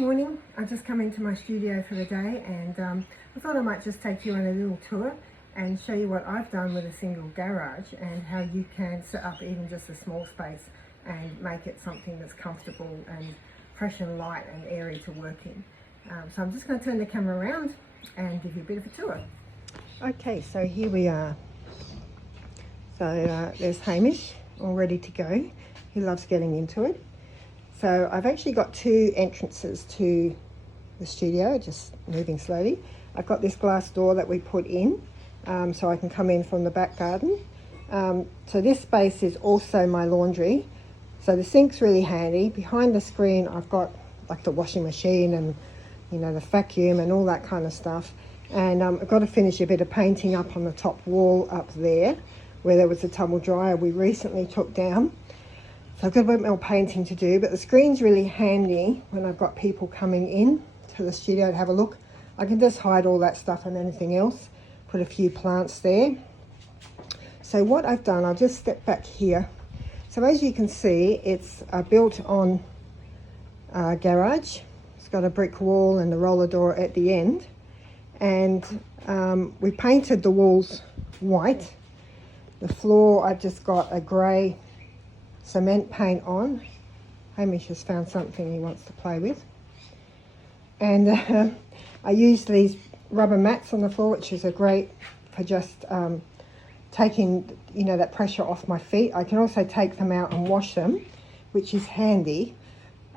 morning. I've just come into my studio for the day, and I thought I might just take you on a little tour and show you what I've done with a single garage and how you can set up even just a small space and make it something that's comfortable and fresh and light and airy to work in. So I'm just going to turn the camera around and give you a bit of a tour. Okay, so here we are. So there's Hamish all ready to go. He loves getting into it. So I've actually got two entrances to the studio, just moving slowly. I've got this glass door that we put in so I can come in from the back garden. So this space is also my laundry. So the sink's really handy. Behind the screen I've got like the washing machine and the vacuum and all that kind of stuff. And I've got to finish a bit of painting up on the top wall up there where there was a tumble dryer we recently took down. So I've got a bit more painting to do, but the screen's really handy when I've got people coming in to the studio to have a look. I can just hide all that stuff and anything else, put a few plants there. So what I've done, I'll just step back here. So as you can see, it's built on a garage. It's got a brick wall and a roller door at the end. And we painted the walls white. The floor, I've just got a grey cement paint on. Hamish has found something he wants to play with. And I use these rubber mats on the floor, which is a great for just taking that pressure off my feet. I can also take them out and wash them, which is handy.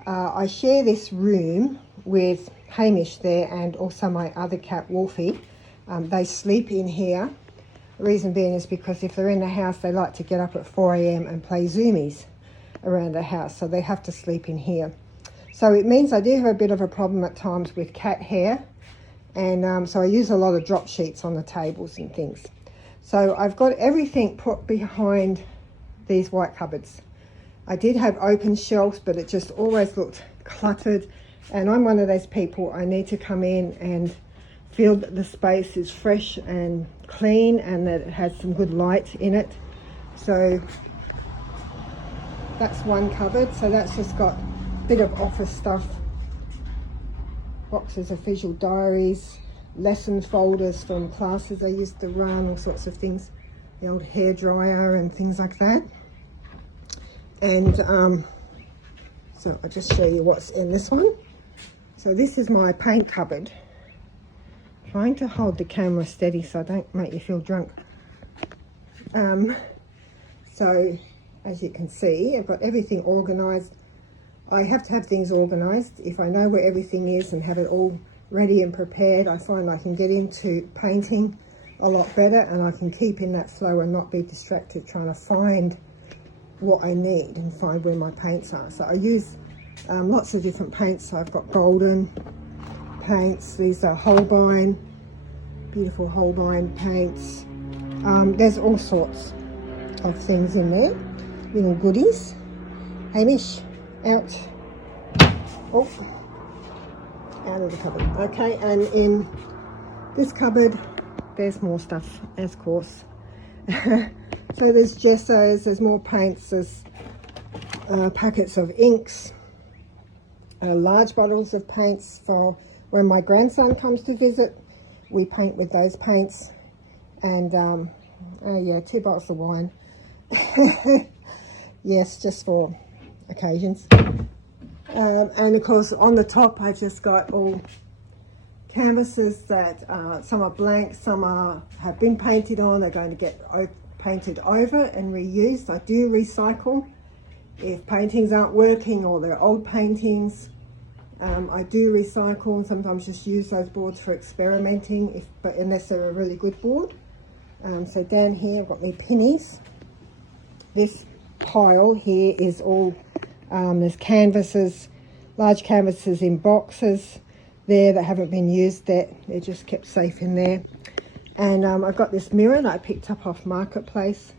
I share this room with Hamish there and also my other cat Wolfie. They sleep in here. The reason being is because if they're in the house, they like to get up at 4 AM and play zoomies around the house, so they have to sleep in here. So it means I do have a bit of a problem at times with cat hair, and so I use a lot of drop sheets on the tables and things. So I've got everything put behind these white cupboards. I did have open shelves, but it just always looked cluttered, and I'm one of those people, I need to come in and feel that the space is fresh and clean and that it has some good light in it. So that's one cupboard. So that's just got a bit of office stuff, boxes of visual diaries, lesson folders from classes I used to run, all sorts of things, the old hairdryer and things like that. And so I'll just show you what's in this one. So this is my paint cupboard. Trying to hold the camera steady so I don't make you feel drunk. So as you can see, I've got everything organised. I have to have things organised. If I know where everything is and have it all ready and prepared, I find I can get into painting a lot better, and I can keep in that flow and not be distracted trying to find what I need and find where my paints are. So I use lots of different paints. So I've got golden paints, these are Holbein, beautiful Holbein paints. There's all sorts of things in there, little goodies. Hamish, out. Oh, out of the cupboard. Okay, and in this cupboard, there's more stuff, of course. So there's gessos, there's more paints, there's packets of inks, large bottles of paints for when my grandson comes to visit. We paint with those paints. And oh yeah, 2 bottles of wine. Yes, just for occasions. And of course on the top I just got all canvases that some are blank, some have been painted on, they're going to get painted over and reused. I do recycle if paintings aren't working or they're old paintings. I do recycle and sometimes just use those boards for experimenting, but unless they're a really good board. So down here I've got my pennies. This pile here is all, there's canvases, large canvases in boxes there that haven't been used yet. They're just kept safe in there. And I've got this mirror that I picked up off Marketplace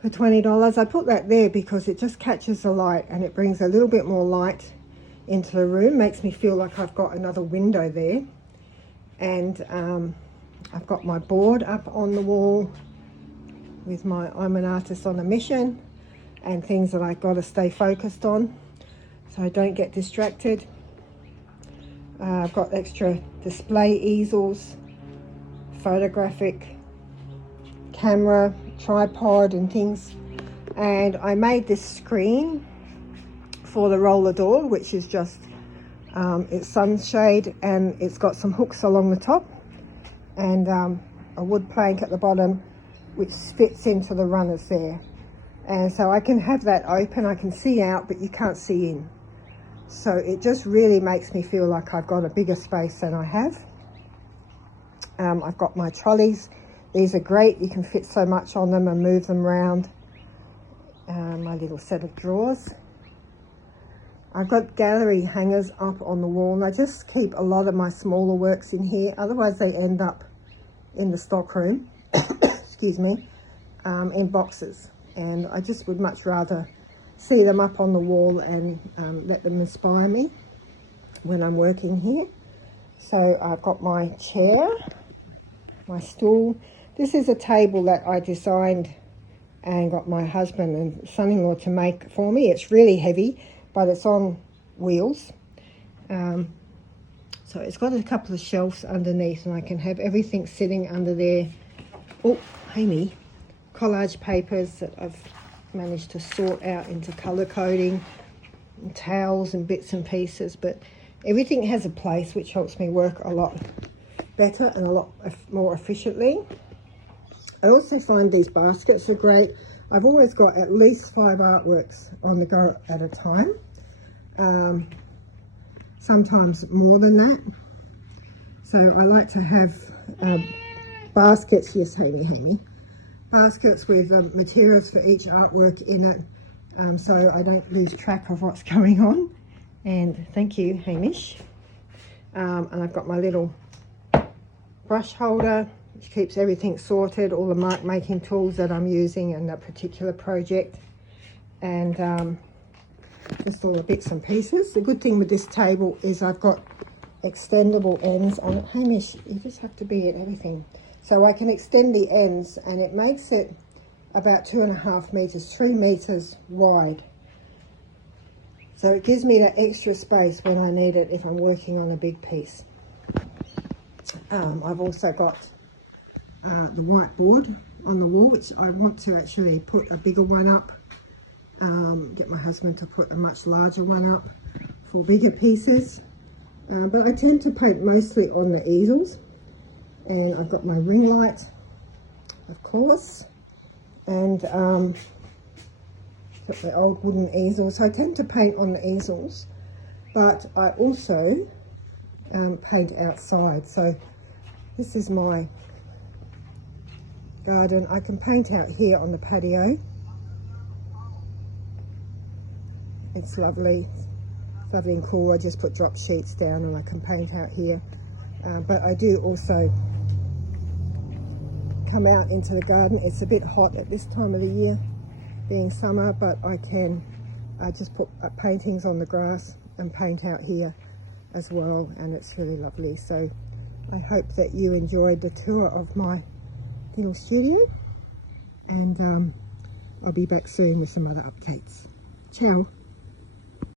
for $20. I put that there because it just catches the light and it brings a little bit more light into the room, makes me feel like I've got another window there. And I've got my board up on the wall with my I'm an artist on a mission and things that I've got to stay focused on so I don't get distracted. I've got extra display easels, photographic camera, tripod and things. And I made this screen for the roller door, which is just it's sunshade, and it's got some hooks along the top and a wood plank at the bottom which fits into the runners there. And so I can have that open, I can see out, but you can't see in. So it just really makes me feel like I've got a bigger space than I have. I've got my trolleys. These are great, you can fit so much on them and move them around. My little set of drawers. I've got gallery hangers up on the wall, and I just keep a lot of my smaller works in here, otherwise they end up in the stock room, excuse me, in boxes. And I just would much rather see them up on the wall and let them inspire me when I'm working here. So I've got my chair, my stool. This is a table that I designed and got my husband and son-in-law to make for me. It's really heavy, but it's on wheels. So it's got a couple of shelves underneath, and I can have everything sitting under there. Oh, hey me. Collage papers that I've managed to sort out into colour coding, and towels and bits and pieces, but everything has a place, which helps me work a lot better and a lot more efficiently. I also find these baskets are great. I've always got at least 5 artworks on the go at a time, sometimes more than that. So I like to have baskets, yes, Hamey, baskets with materials for each artwork in it, so I don't lose track of what's going on. And thank you, Hamish. And I've got my little brush holder, which keeps everything sorted, all the mark making tools that I'm using in that particular project, and just all the bits and pieces. The good thing with this table is I've got extendable ends on it. Hamish, you just have to be at everything. So I can extend the ends, and it makes it about 2.5 meters, 3 meters wide. So it gives me that extra space when I need it if I'm working on a big piece. I've also got the whiteboard on the wall, which I want to actually put a bigger one up, get my husband to put a much larger one up for bigger pieces, but I tend to paint mostly on the easels. And I've got my ring light, of course, and got my old wooden easels. So I tend to paint on the easels, but I also paint outside. So this is my garden. I can paint out here on the patio. It's lovely, lovely and cool. I just put drop sheets down and I can paint out here. But I do also come out into the garden. It's a bit hot at this time of the year, being summer, but I just put paintings on the grass and paint out here as well, and it's really lovely. So I hope that you enjoyed the tour of my little studio, and I'll be back soon with some other updates. Ciao.